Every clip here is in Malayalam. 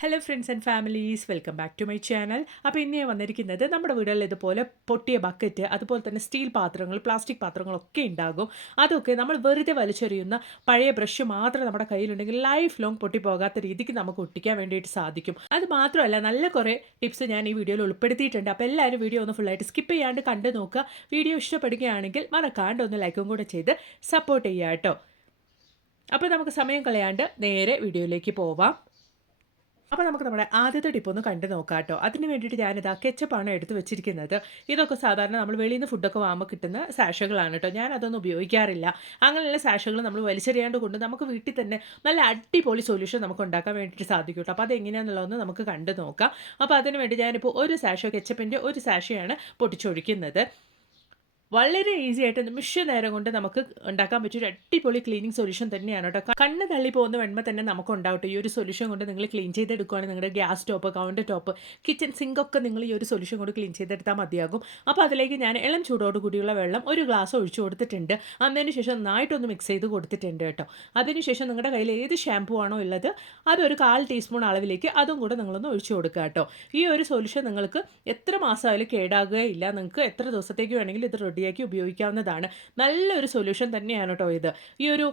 Hello friends and families welcome back to my channel അപ്പോൾ ഇന്നേ വന്നിരിക്കുന്നത് നമ്മുടെ വീടുകളിൽ ഇതുപോലെ പൊട്ടിയ ബക്കറ്റ് അതുപോലെ തന്നെ സ്റ്റീൽ പാത്രങ്ങൾ പ്ലാസ്റ്റിക് പാത്രങ്ങളൊക്കെ ഉണ്ടാകും. അതൊക്കെ നമ്മൾ വെറുതെ വലിച്ചെറിയുന്ന പഴയ ബ്രഷ് മാത്രം നമ്മുടെ കയ്യിലുണ്ടെങ്കിൽ ലൈഫ് ലോങ് പൊട്ടിപ്പോകാത്ത രീതിക്ക് നമുക്ക് ഒട്ടിക്കാൻ വേണ്ടിയിട്ട് സാധിക്കും. അത് മാത്രമല്ല നല്ല കുറേ ടിപ്സ് ഞാൻ ഈ വീഡിയോയിൽ ഉൾപ്പെടുത്തിയിട്ടുണ്ട്. അപ്പോൾ എല്ലാവരും വീഡിയോ ഒന്ന് ഫുള്ളായിട്ട് സ്കിപ്പ് ചെയ്യാണ്ട് കണ്ടു നോക്കുക. വീഡിയോ ഇഷ്ടപ്പെടുകയാണെങ്കിൽ മറക്കാണ്ട് ഒന്ന് ലൈക്കും കൂടെ ചെയ്ത് സപ്പോർട്ട് ചെയ്യുക കേട്ടോ. അപ്പോൾ നമുക്ക് സമയം കളയാണ്ട് നേരെ വീഡിയോയിലേക്ക് പോവാം. അപ്പോൾ നമുക്ക് നമ്മുടെ ആദ്യത്തെ ടിപ്പ് ഒന്ന് കണ്ടു നോക്കാം കേട്ടോ അതിന് വേണ്ടിയിട്ട് ഞാനിതാ കെച്ചപ്പാണ് എടുത്ത് വെച്ചിരിക്കുന്നത്. ഇതൊക്കെ സാധാരണ നമ്മൾ വെളിയിൽ നിന്ന് ഫുഡൊക്കെ വാങ്ങുമ്പോൾ കിട്ടുന്ന സാഷകളാണ് കേട്ടോ. ഞാൻ അതൊന്നും ഉപയോഗിക്കാറില്ല. അങ്ങനെയുള്ള സാഷകൾ നമ്മൾ വലിച്ചെറിയാണ്ട് കൊണ്ട് നമുക്ക് വീട്ടിൽ തന്നെ നല്ല അടിപൊളി സൊല്യൂഷൻ നമുക്ക് ഉണ്ടാക്കാൻ വേണ്ടിയിട്ട് സാധിക്കും കേട്ടോ. അപ്പോൾ അതെങ്ങനെയാണെന്നുള്ളതൊന്ന് നമുക്ക് കണ്ടു നോക്കാം. അപ്പോൾ അതിന് വേണ്ടി ഞാനിപ്പോൾ ഒരു സാഷോ കെച്ചപ്പിന്റെ ഒരു സാഷയാണ് പൊട്ടിച്ചൊഴിക്കുന്നത്. വളരെ ഈസി ആയിട്ട് നിമിഷ നേരം കൊണ്ട് നമുക്ക് ഉണ്ടാക്കാൻ പറ്റിയ ഒരു അടിപൊളി ക്ലീനിങ് സൊല്യൂഷൻ തന്നെയാണ് കേട്ടോ. കണ്ണ് തള്ളി പോകുന്ന വെണ്മ തന്നെ നമുക്ക് ഉണ്ടാവട്ടെ ഈ ഒരു സൊല്യൂഷൻ കൊണ്ട് നിങ്ങൾ ക്ലീൻ ചെയ്തെടുക്കുകയാണെങ്കിൽ നിങ്ങളുടെ gas top counter top kitchen സിങ്കൊക്കെ നിങ്ങൾ ഈ ഒരു സൊല്യൂഷൻ കൊണ്ട് ക്ലീൻ ചെയ്തെടുത്താൽ മതിയാകും. അപ്പോൾ അതിലേക്ക് ഞാൻ ഇളം ചൂടോട് കൂടിയുള്ള വെള്ളം ഒരു ഗ്ലാസ് ഒഴിച്ചു കൊടുത്തിട്ടുണ്ട്. അതിന് ശേഷം നന്നായിട്ടൊന്ന് മിക്സ് ചെയ്ത് കൊടുത്തിട്ടുണ്ട് കേട്ടോ. അതിനുശേഷം നിങ്ങളുടെ കയ്യിൽ ഏത് ഷാമ്പു ആണോ ഉള്ളത് അതൊരു കാൽ ടീസ്പൂൺ അളവിലേക്ക് അതും കൂടെ നിങ്ങളൊന്ന് ഒഴിച്ചു കൊടുക്കുക കേട്ടോ. ഈ ഒരു സൊല്യൂഷൻ നിങ്ങൾക്ക് എത്ര മാസമായാലും കേടാകുകയില്ല. നിങ്ങൾക്ക് എത്ര ദിവസത്തേക്ക് വേണമെങ്കിലും ഇത് റെഡിയാക്കി ഉപയോഗിക്കാവുന്നതാണ്. നല്ലൊരു സൊല്യൂഷൻ തന്നെയാണ് കേട്ടോ ഇത്. ഈ ഒരു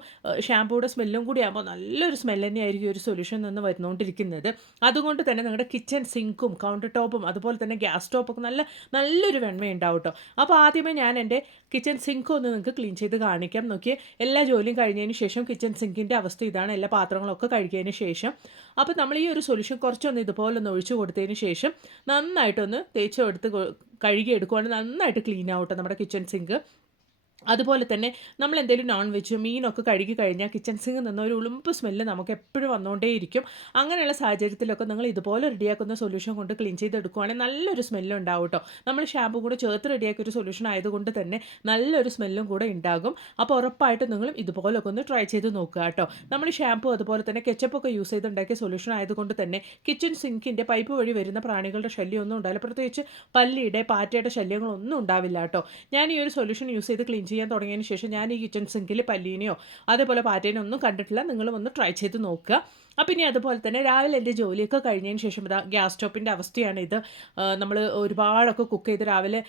ഷാമ്പൂയുടെ സ്മെല്ലും കൂടി ആകുമ്പോൾ നല്ലൊരു സ്മെല്ല് തന്നെയായിരിക്കും ഒരു സൊല്യൂഷൻ നിന്ന് വരുന്നുകൊണ്ടിരിക്കുന്നത് അതുകൊണ്ട് തന്നെ നിങ്ങളുടെ കിച്ചൺ സിങ്കും കൗണ്ടർ ടോപ്പും അതുപോലെ തന്നെ ഗ്യാസ് ടോപ്പൊക്കെ നല്ല നല്ലൊരു വെണ്മയുണ്ടാവും കേട്ടോ അപ്പോൾ ആദ്യമേ ഞാൻ എന്റെ കിച്ചൺ സിങ്ക് ഒന്ന് നിങ്ങൾക്ക് ക്ലീൻ ചെയ്ത് കാണിക്കാം. നോക്കി എല്ലാ ജോലിയും കഴിഞ്ഞതിന് ശേഷം കിച്ചൺ സിങ്കിന്റെ അവസ്ഥ ഇതാണ്. എല്ലാ പാത്രങ്ങളൊക്കെ കഴുകിയതിന് ശേഷം. അപ്പോൾ നമ്മൾ ഈ ഒരു സൊല്യൂഷൻ കുറച്ചൊന്ന് ഇതുപോലെ ഒന്ന് ഒഴിച്ചു കൊടുത്തതിന് ശേഷം നന്നായിട്ടൊന്ന് തേച്ച് എടുത്ത് കഴുകി എടുക്കുവാണെങ്കിൽ നന്നായിട്ട് ക്ലീൻ ആവട്ടെ നമ്മുടെ കിച്ചൺ സിങ്ക് അതുപോലെ തന്നെ നമ്മൾ എന്തെങ്കിലും നോൺ വെജ് മീനൊക്കെ കഴുകി കഴിഞ്ഞാൽ കിച്ചൺ സിങ്ങിൽ നിന്ന് ഒരു ഉളുമ്പ് സ്മെല്ല് നമുക്ക് എപ്പോഴും വന്നുകൊണ്ടേയിരിക്കും അങ്ങനെയുള്ള സാഹചര്യത്തിലൊക്കെ നിങ്ങൾ ഇതുപോലെ റെഡിയാക്കുന്ന സൊല്യൂഷൻ കൊണ്ട് ക്ലീൻ ചെയ്തെടുക്കുവാണെങ്കിൽ നല്ലൊരു സ്മെല്ല് ഉണ്ടാവും കേട്ടോ നമ്മൾ ഷാമ്പു കൂടെ ചേർത്ത് റെഡിയാക്കിയ ഒരു സൊല്യൂഷൻ ആയതുകൊണ്ട് തന്നെ നല്ലൊരു സ്മെല്ലും കൂടെ ഉണ്ടാകും. അപ്പോൾ ഉറപ്പായിട്ടും നിങ്ങളും ഇതുപോലൊക്കെ ഒന്ന് ട്രൈ ചെയ്ത് നോക്കുക കേട്ടോ നമ്മൾ ഷാമ്പു അതുപോലെ തന്നെ കെച്ചപ്പൊക്കെ യൂസ് ചെയ്തുണ്ടാക്കിയ സൊല്യൂഷൻ ആയതുകൊണ്ട് തന്നെ കിച്ചൺ സിങ്കിന്റെ പൈപ്പ് വഴി വരുന്ന പ്രാണികളുടെ ശല്യമൊന്നും ഉണ്ടാവില്ല. പ്രത്യേകിച്ച് പല്ലിയുടെ പാറ്റയുടെ ശല്യങ്ങളൊന്നും ഉണ്ടാവില്ല കേട്ടോ ഞാൻ ഈ ഒരു സൊല്യൂഷൻ യൂസ് ചെയ്ത് ക്ലീൻ ചെയ്യാൻ തുടങ്ങിയതിന് ശേഷം ഞാൻ ഈ കിച്ചൺ സിങ്കിൽ പല്ലീനെയോ അതേപോലെ പാറ്റേനോ ഒന്നും കണ്ടിട്ടില്ല. നിങ്ങളും ഒന്ന് ട്രൈ ചെയ്ത് നോക്കുക. അപ്പം ഇനി അതുപോലെ തന്നെ രാവിലെ എന്റെ ജോലിയൊക്കെ കഴിഞ്ഞതിന് ശേഷം ഇതാ ഗ്യാസ് സ്റ്റോപ്പിന്റെ അവസ്ഥയാണ് ഇത്. നമ്മൾ ഒരുപാടൊക്കെ കുക്ക് ചെയ്ത് രാവിലെ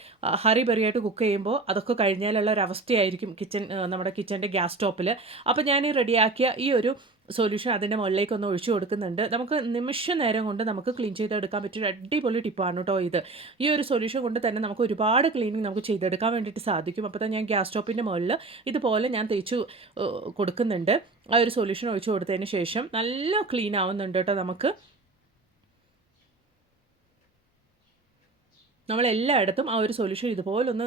ഹറി ബറിയായിട്ട് കുക്ക് ചെയ്യുമ്പോൾ അതൊക്കെ കഴിഞ്ഞാലുള്ള ഒരു അവസ്ഥയായിരിക്കും കിച്ചൺ നമ്മുടെ കിച്ചന്റെ ഗ്യാസ് സ്റ്റോപ്പിൽ അപ്പോൾ ഞാൻ റെഡിയാക്കിയ ഈ ഒരു സൊല്യൂഷൻ അതിന്റെ മുകളിലേക്ക് ഒന്ന് ഒഴിച്ചു കൊടുക്കുന്നുണ്ട്. നമുക്ക് നിമിഷ നേരം കൊണ്ട് നമുക്ക് ക്ലീൻ ചെയ്തെടുക്കാൻ പറ്റിയ അടിപൊളി ടിപ്പാണ് കേട്ടോ ഇത്. ഈ ഒരു സൊല്യൂഷൻ കൊണ്ട് തന്നെ നമുക്ക് ഒരുപാട് ക്ലീനിങ് നമുക്ക് ചെയ്തെടുക്കാൻ വേണ്ടിയിട്ട് സാധിക്കും. അപ്പോൾ തന്നെ ഞാൻ ഗ്യാസ് സ്റ്റോപ്പിന്റെ മുകളിൽ ഇതുപോലെ ഞാൻ തേച്ച് കൊടുക്കുന്നുണ്ട്. ആ ഒരു സൊല്യൂഷൻ ഒഴിച്ചു കൊടുത്തതിന് ശേഷം നല്ല ക്ലീൻ ആവുന്നുണ്ട് കേട്ടോ നമുക്ക്. നമ്മൾ എല്ലായിടത്തും ആ ഒരു സൊല്യൂഷൻ ഇതുപോലെ ഒന്ന്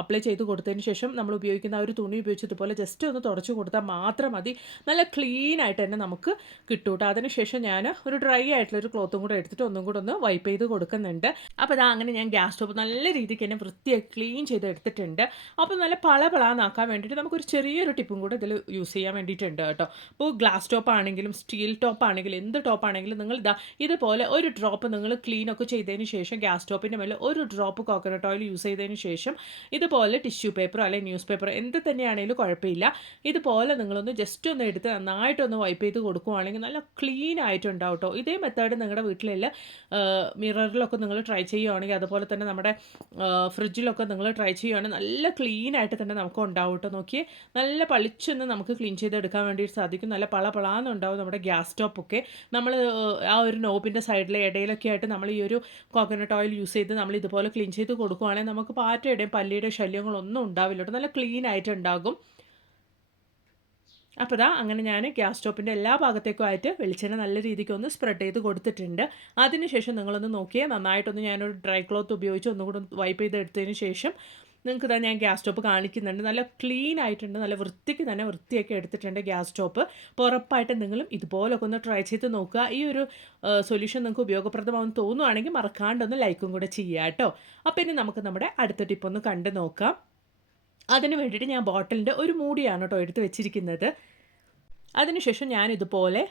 അപ്ലൈ ചെയ്ത് കൊടുത്തതിന് ശേഷം നമ്മൾ ഉപയോഗിക്കുന്ന ആ ഒരു തുണി ഉപയോഗിച്ച് ഇതുപോലെ ജസ്റ്റ് ഒന്ന് തുടച്ചു കൊടുത്താൽ മാത്രം മതി. നല്ല ക്ലീൻ ആയിട്ട് തന്നെ നമുക്ക് കിട്ടും കേട്ടോ അതിനുശേഷം ഞാൻ ഒരു ഡ്രൈ ആയിട്ടുള്ള ഒരു ക്ലോത്തും കൂടെ എടുത്തിട്ട് ഒന്നും കൂടെ ഒന്ന് വൈപ്പ് ചെയ്ത് കൊടുക്കുന്നുണ്ട്. അപ്പോൾ അതാ അങ്ങനെ ഞാൻ ഗ്യാസ് സ്റ്റോപ്പ് നല്ല രീതിക്ക് തന്നെ വൃത്തിയായി ക്ലീൻ ചെയ്ത് എടുത്തിട്ടുണ്ട്. അപ്പോൾ നല്ല പള പളാന്നാക്കാൻ വേണ്ടിയിട്ട് നമുക്കൊരു ചെറിയൊരു ടിപ്പും കൂടെ ഇതിൽ യൂസ് ചെയ്യാൻ വേണ്ടിയിട്ടുണ്ട് കേട്ടോ. അപ്പോൾ ഗ്ലാസ് ടോപ്പ് ആണെങ്കിലും സ്റ്റീൽ ടോപ്പ് ആണെങ്കിലും എന്ത് ടോപ്പ് ആണെങ്കിലും നിങ്ങൾ ഇതാ ഇതുപോലെ ഒരു ഡ്രോപ്പ് നിങ്ങൾ ക്ലീൻ ഒക്കെ ചെയ്തതിന് ശേഷം ഗ്യാസ് സ്റ്റോപ്പിന്റെ മേലെ ഒരു ഡ്രോപ്പ് കോക്കനട്ട് ഓയിൽ യൂസ് ചെയ്തതിന് ശേഷം ഇതുപോലെ ടിഷ്യൂ പേപ്പറോ അല്ലെങ്കിൽ ന്യൂസ് പേപ്പറോ എന്ത് തന്നെയാണെങ്കിലും കുഴപ്പമില്ല. ഇതുപോലെ നിങ്ങളൊന്ന് ജസ്റ്റ് ഒന്ന് എടുത്ത് നന്നായിട്ടൊന്ന് വൈപ്പ് ചെയ്ത് കൊടുക്കുവാണെങ്കിൽ നല്ല ക്ലീൻ ആയിട്ടുണ്ടാവും കേട്ടോ ഇതേ മെത്തേഡ് നിങ്ങളുടെ വീട്ടിലുള്ള മിററിലൊക്കെ നിങ്ങൾ ട്രൈ ചെയ്യുകയാണെങ്കിൽ അതുപോലെ തന്നെ നമ്മുടെ ഫ്രിഡ്ജിലൊക്കെ നിങ്ങൾ ട്രൈ ചെയ്യുകയാണെങ്കിൽ നല്ല ക്ലീൻ ആയിട്ട് തന്നെ നമുക്ക് ഉണ്ടാവും കേട്ടോ നോക്കിയേ നല്ല പളിച്ചൊന്ന് നമുക്ക് ക്ലീൻ ചെയ്തെടുക്കാൻ വേണ്ടിയിട്ട് സാധിക്കും. നല്ല പള പളാന്നുണ്ടാവും നമ്മുടെ ഗ്യാസ് സ്റ്റോപ്പൊക്കെ. നമ്മൾ ആ ഒരു നോബിന്റെ സൈഡിലെ ഇടയിലൊക്കെ ആയിട്ട് നമ്മൾ ഈ ഒരു കോക്കനട്ട് ഓയിൽ യൂസ് ചെയ്ത് നമ്മൾ ഇതുപോലെ ക്ലീൻ ചെയ്ത് കൊടുക്കുവാണെങ്കിൽ നമുക്ക് പാറ്റയുടെയും പല്ലിയുടെ ശല്യങ്ങളൊന്നും ഉണ്ടാവില്ല കേട്ടോ. നല്ല ക്ലീൻ ആയിട്ടുണ്ടാകും. അപ്പോൾ ഇതാ അങ്ങനെ ഞാൻ ഗ്യാസ് സ്റ്റോപ്പിന്റെ എല്ലാ ഭാഗത്തേക്കും ആയിട്ട് വെളിച്ചെണ്ണ നല്ല രീതിക്ക് ഒന്ന് സ്പ്രെഡ് ചെയ്ത് കൊടുത്തിട്ടുണ്ട്. അതിനുശേഷം നിങ്ങളൊന്ന് നോക്കിയാൽ നന്നായിട്ടൊന്ന് ഞാനൊരു ഡ്രൈ ക്ലോത്ത് ഉപയോഗിച്ച് ഒന്നുകൂടെ വൈപ്പ് ചെയ്ത് എടുത്തതിന് ശേഷം നിങ്ങൾക്ക് തന്നെ ഞാൻ ഗ്യാസ് സ്റ്റോപ്പ് കാണിക്കുന്നുണ്ട്. നല്ല ക്ലീൻ ആയിട്ടുണ്ട്. നല്ല വൃത്തിക്ക് തന്നെ വൃത്തിയൊക്കെ എടുത്തിട്ടുണ്ട് ഗ്യാസ് സ്റ്റോപ്പ്. അപ്പോൾ ഉറപ്പായിട്ട് നിങ്ങളും ഇതുപോലൊക്കെ ഒന്ന് ട്രൈ ചെയ്ത് നോക്കുക. ഈ ഒരു സൊല്യൂഷൻ നിങ്ങൾക്ക് ഉപയോഗപ്രദമാണെന്ന് തോന്നുവാണെങ്കിൽ മറക്കാണ്ടൊന്ന് ലൈക്കും കൂടെ ചെയ്യുക കേട്ടോ. അപ്പോൾ ഇനി നമുക്ക് നമ്മുടെ അടുത്ത ടിപ്പ് ഒന്ന് കണ്ടു നോക്കാം. അതിന് വേണ്ടിയിട്ട് ഞാൻ ബോട്ടിലിന്റെ ഒരു മൂടിയാണ് കേട്ടോ എടുത്ത് വെച്ചിരിക്കുന്നത്. അതിനുശേഷം ഞാൻ ഇതുപോലെ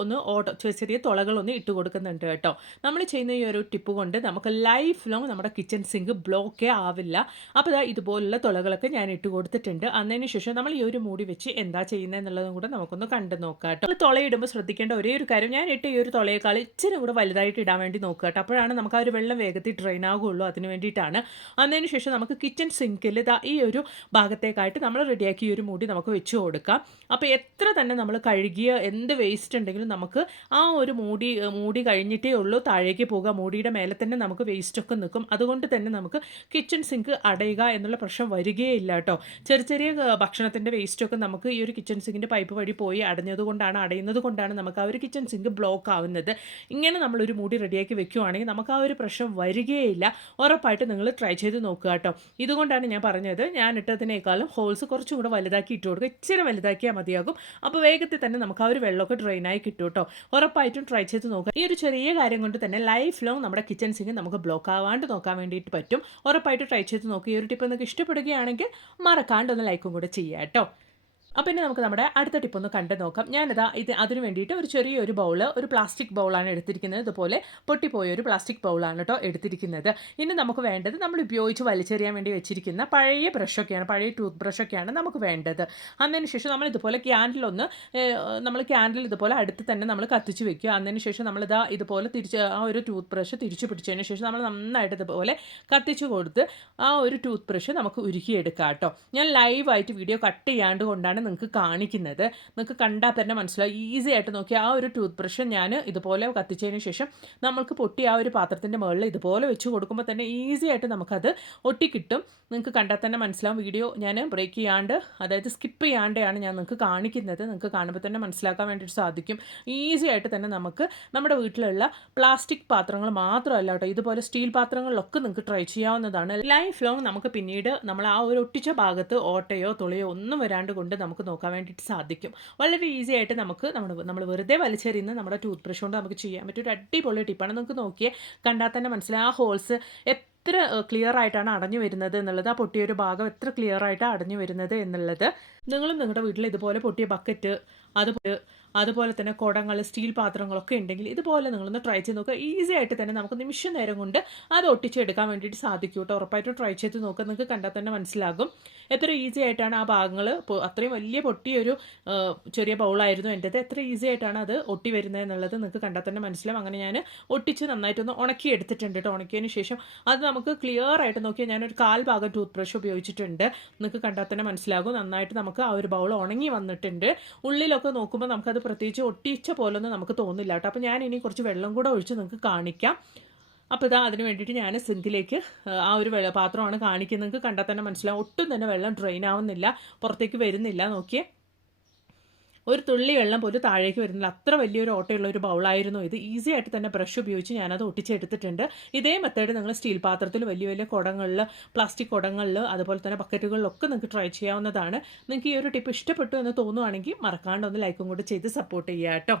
ഒന്ന് ഓട്ടോ ചെറിയ തുളകളൊന്ന് ഇട്ട് കൊടുക്കുന്നുണ്ട് കേട്ടോ. നമ്മൾ ചെയ്യുന്ന ഈ ഒരു ടിപ്പ് കൊണ്ട് നമുക്ക് ലൈഫ് ലോങ് നമ്മുടെ കിച്ചൺ സിങ്ക് ബ്ലോക്കേ ആവില്ല. അപ്പോൾ ഇതാ ഇതുപോലുള്ള തുളകളൊക്കെ ഞാൻ ഇട്ട് കൊടുത്തിട്ടുണ്ട്. അതിന് ശേഷം നമ്മൾ ഈ ഒരു മൂടി വെച്ച് എന്താ ചെയ്യുന്നത് എന്നുള്ളതും കൂടെ നമുക്കൊന്ന് കണ്ടു നോക്കാം കേട്ടോ. നമ്മൾ തുളയിടുമ്പോൾ ശ്രദ്ധിക്കേണ്ട ഒരേ ഒരു കാര്യം ഞാൻ ഇട്ട ഈ ഒരു തുളയേക്കാൾ ഇച്ചിരി കൂടെ വലുതായിട്ട് ഇടാൻ വേണ്ടി നോക്കുക കേട്ടോ. അപ്പോഴാണ് നമുക്ക് ആ ഒരു വെള്ളം വേഗത്തിൽ ഡ്രെയിൻ ആകുള്ളൂ അതിന് വേണ്ടിയിട്ടാണ്. അതിന് ശേഷം നമുക്ക് കിച്ചൺ സിങ്കിൽ ഇതാ ഈ ഒരു ഭാഗത്തേക്കായിട്ട് നമ്മൾ റെഡിയാക്കി ഈ ഒരു മൂടി നമുക്ക് വെച്ച് കൊടുക്കാം. അപ്പോൾ എത്ര തന്നെ നമ്മൾ കഴുകിയ എന്ത് വേസ്റ്റ് ഉണ്ടെങ്കിലും നമുക്ക് ആ ഒരു മൂടി മൂടി കഴിഞ്ഞിട്ടേ ഉള്ളൂ. താഴേക്ക് പോകുക. മൂടിയുടെ മേലെ തന്നെ നമുക്ക് വേസ്റ്റൊക്കെ നിൽക്കും. അതുകൊണ്ട് തന്നെ നമുക്ക് കിച്ചൺ സിങ്ക് അടയുക എന്നുള്ള പ്രശ്നം വരികയില്ല കേട്ടോ. ചെറിയ ചെറിയ ഭക്ഷണത്തിന്റെ വേസ്റ്റൊക്കെ നമുക്ക് ഈ ഒരു കിച്ചൺ സിങ്കിന്റെ പൈപ്പ് വഴി പോയി അടഞ്ഞതുകൊണ്ടാണ് അടയുന്നത് കൊണ്ടാണ് നമുക്ക് ആ ഒരു കിച്ചൺ സിങ്ക് ബ്ലോക്ക് ആവുന്നത്. ഇങ്ങനെ നമ്മളൊരു മൂടി റെഡിയാക്കി വെക്കുകയാണെങ്കിൽ നമുക്ക് ആ ഒരു പ്രശ്നം വരികയില്ല. ഉറപ്പായിട്ട് നിങ്ങൾ ട്രൈ ചെയ്ത് നോക്കുക കേട്ടോ. ഇതുകൊണ്ടാണ് ഞാൻ പറഞ്ഞത്. ഞാൻ ഇട്ടതിനേക്കാളും ഹോൾസ് കുറച്ചും കൂടെ വലുതാക്കി ഇട്ട് കൊടുക്കുക. ഇച്ചിരി വലുതാക്കിയാൽ മതിയാകും. അപ്പോൾ വേഗത്തിൽ തന്നെ നമുക്ക് ആ ഒരു വെള്ളമൊക്കെ ഡ്രെയിനായി കിട്ടും കേട്ടോ ഉറപ്പായിട്ടും ട്രൈ ചെയ്ത് നോക്കുക. ഈ ഒരു ചെറിയ കാര്യം കൊണ്ട് തന്നെ ലൈഫ് ലോങ് നമ്മുടെ കിച്ചൺ സിങ്ക് നമുക്ക് ബ്ലോക്ക് ആവാണ്ട് നോക്കാൻ വേണ്ടിയിട്ട് പറ്റും. ഉറപ്പായിട്ട് ട്രൈ ചെയ്ത് നോക്കുക ഈ ഒരു ടിപ്പ് നിങ്ങൾക്ക് ഇഷ്ടപ്പെടുകയാണെങ്കിൽ മറക്കാണ്ട് ഒന്ന് ലൈക്കും കൂടെ ചെയ്യാം കേട്ടോ അപ്പം ഇനി നമുക്ക് നമ്മുടെ അടുത്ത ടിപ്പ് ഒന്ന് കണ്ടു നോക്കാം. ഞാനിതാ ഇത് അതിന് വേണ്ടിയിട്ട് ഒരു ചെറിയൊരു ബൗൾ ഒരു പ്ലാസ്റ്റിക് ബൗളാണ് എടുത്തിരിക്കുന്നത്. ഇതുപോലെ പൊട്ടിപ്പോയ ഒരു പ്ലാസ്റ്റിക് ബൗളാണ് കേട്ടോ എടുത്തിരിക്കുന്നത്. ഇനി നമുക്ക് വേണ്ടത് നമ്മൾ ഉപയോഗിച്ച് വലിച്ചെറിയാൻ വേണ്ടി വെച്ചിരിക്കുന്ന പഴയ ബ്രഷൊക്കെയാണ് പഴയ ടൂത്ത് ബ്രഷൊക്കെയാണ് നമുക്ക് വേണ്ടത്. അതിന് ശേഷം നമ്മൾ ഇതുപോലെ ക്യാൻഡിലൊന്ന് നമ്മൾ ക്യാൻഡിൽ ഇതുപോലെ അടുത്ത് തന്നെ നമ്മൾ കത്തിച്ച് വെക്കുക. അതിന് ശേഷം നമ്മളിതാ ഇതുപോലെ തിരിച്ച് ആ ഒരു ടൂത്ത് ബ്രഷ് തിരിച്ചു പിടിച്ചതിന് ശേഷം നമ്മൾ നന്നായിട്ട് ഇതുപോലെ കത്തിച്ച് കൊടുത്ത് ആ ഒരു ടൂത്ത് ബ്രഷ് നമുക്ക് ഉരുക്കിയെടുക്കാം കേട്ടോ ഞാൻ ലൈവായിട്ട് വീഡിയോ കട്ട് ചെയ്യാണ്ട് കൊണ്ടാണ് നിങ്ങൾക്ക് കാണിക്കുന്നത്. നിങ്ങൾക്ക് കണ്ടാൽ തന്നെ മനസ്സിലാവും. ഈസി ആയിട്ട് നോക്കി ആ ഒരു ടൂത്ത് ബ്രഷ് ഞാൻ ഇതുപോലെ കത്തിച്ചതിന് ശേഷം നമ്മൾക്ക് പൊട്ടി ആ ഒരു പാത്രത്തിന്റെ മുകളിൽ ഇതുപോലെ വെച്ച് കൊടുക്കുമ്പോൾ തന്നെ ഈസി ആയിട്ട് നമുക്കത് ഒട്ടിക്കിട്ടും നിങ്ങൾക്ക് കണ്ടാൽ തന്നെ മനസ്സിലാവും. വീഡിയോ ഞാൻ ബ്രേക്ക് ചെയ്യാണ്ട് അതായത് സ്കിപ്പ് ചെയ്യാണ്ടാണ് ഞാൻ നിങ്ങൾക്ക് കാണിക്കുന്നത്. നിങ്ങൾക്ക് കാണുമ്പോൾ തന്നെ മനസ്സിലാക്കാൻ വേണ്ടിയിട്ട് സാധിക്കും. ഈസി ആയിട്ട് തന്നെ നമുക്ക് നമ്മുടെ വീട്ടിലുള്ള പ്ലാസ്റ്റിക് പാത്രങ്ങൾ മാത്രമല്ല കേട്ടോ ഇതുപോലെ സ്റ്റീൽ പാത്രങ്ങളിലൊക്കെ നിങ്ങൾക്ക് ട്രൈ ചെയ്യാവുന്നതാണ്. ലൈഫ് ലോങ് നമുക്ക് പിന്നീട് നമ്മൾ ആ ഒരു ഒട്ടിച്ച ഭാഗത്ത് ഓട്ടയോ തുളയോ ഒന്നും വരാണ്ട് കൊണ്ട് നമുക്ക് നോക്കാൻ വേണ്ടിയിട്ട് സാധിക്കും. വളരെ ഈസി ആയിട്ട് നമുക്ക് നമ്മുടെ നമ്മൾ വെറുതെ വലിച്ചെറിയുന്ന നമ്മുടെ ടൂത്ത് ബ്രഷ് കൊണ്ട് നമുക്ക് ചെയ്യാൻ പറ്റും ഒരു അടിപൊളി ടിപ്പാണ് നിങ്ങൾക്ക് നോക്കിയേ കണ്ടാൽ തന്നെ മനസ്സിലായി ആ ഹോൾസ് എത്ര ക്ലിയർ ആയിട്ടാണ് അടഞ്ഞു വരുന്നത് എന്നുള്ളത് ആ പൊട്ടിയ ഒരു ഭാഗം എത്ര ക്ലിയർ ആയിട്ട് അടഞ്ഞു വരുന്നത് എന്നുള്ളത്. നിങ്ങളും നിങ്ങളുടെ വീട്ടിൽ ഇതുപോലെ പൊട്ടിയ ബക്കറ്റ് അതുപോലെ അതുപോലെ തന്നെ കുടങ്ങൾ സ്റ്റീൽ പാത്രങ്ങളൊക്കെ ഉണ്ടെങ്കിൽ ഇതുപോലെ നിങ്ങളൊന്ന് ട്രൈ ചെയ്ത് നോക്കുക. ഈസി ആയിട്ട് തന്നെ നമുക്ക് നിമിഷ നേരം കൊണ്ട് അത് ഒട്ടിച്ചെടുക്കാൻ വേണ്ടിയിട്ട് സാധിക്കും കേട്ടോ. ഉറപ്പായിട്ടും ട്രൈ ചെയ്ത് നോക്കുക. നിങ്ങൾക്ക് കണ്ടാൽ തന്നെ മനസ്സിലാകും. എത്ര ഈസി ആയിട്ടാണ് ആ ഭാഗങ്ങൾ അത്രയും വലിയ പൊട്ടിയൊരു ചെറിയ ബൗളായിരുന്നു എന്റെത് എത്ര ഈസി ആയിട്ടാണ് അത് ഒട്ടി വരുന്നത് എന്നുള്ളത് നിങ്ങൾക്ക് കണ്ടാൽ തന്നെ മനസ്സിലാവും. അങ്ങനെ ഞാൻ ഒട്ടിച്ച് നന്നായിട്ടൊന്ന് ഉണക്കി എടുത്തിട്ടുണ്ട് കേട്ടോ. ഉണക്കിയതിന് ശേഷം അത് നമുക്ക് ക്ലിയർ ആയിട്ട് നോക്കിയാൽ ഞാനൊരു കാൽ ഭാഗം ടൂത്ത് ബ്രഷ് ഉപയോഗിച്ചിട്ടുണ്ട്. നിങ്ങൾക്ക് കണ്ടാൽ തന്നെ മനസ്സിലാകും. നന്നായിട്ട് നമുക്ക് ആ ഒരു ബൗൾ ഉണങ്ങി വന്നിട്ടുണ്ട്. ഉള്ളിലൊക്കെ നോക്കുമ്പോൾ നമുക്കത് പ്രത്യേകിച്ച് ഒട്ടിച്ച പോലൊന്നും നമുക്ക് തോന്നില്ല കേട്ടോ. അപ്പോൾ ഞാൻ ഇനി കുറച്ച് വെള്ളം കൂടെ ഒഴിച്ച് നിങ്ങൾക്ക് കാണിക്കാം. അപ്പോൾ ഇതാ അതിന് വേണ്ടിയിട്ട് ഞാൻ സിങ്കിലേക്ക് ആ ഒരു പാത്രമാണ് കാണിക്കുന്നത്. നിങ്ങൾക്ക് കണ്ടാൽ തന്നെ മനസ്സിലാവും. ഒട്ടും തന്നെ വെള്ളം ഡ്രെയിൻ ആവുന്നില്ല. പുറത്തേക്ക് വരുന്നില്ല. നോക്കിയേ. ഒരു തുള്ളി വെള്ളം പോലും താഴേക്ക് വരുന്നില്ല. അത്ര വലിയൊരു ഓട്ടയുള്ള ഒരു ബൗളായിരുന്നു ഇത്. ഈസി ആയിട്ട് തന്നെ ബ്രഷ് ഉപയോഗിച്ച് ഞാനത് ഒട്ടിച്ചെടുത്തിട്ടുണ്ട്. ഇതേ മെത്തേഡ് നിങ്ങൾ സ്റ്റീൽ പാത്രത്തിൽ വലിയ വലിയ കുടങ്ങളിൽ പ്ലാസ്റ്റിക് കുടങ്ങളിൽ അതുപോലെ തന്നെ ബക്കറ്റുകളിലൊക്കെ നിങ്ങൾക്ക് ട്രൈ ചെയ്യാവുന്നതാണ്. നിങ്ങൾക്ക് ഈ ഒരു ടിപ്പ് ഇഷ്ടപ്പെട്ടു എന്ന് തോന്നുവാണെങ്കിൽ മറക്കാണ്ട് ഒന്ന് ലൈക്കും കൂടി ചെയ്ത് സപ്പോർട്ട് ചെയ്യുക കേട്ടോ.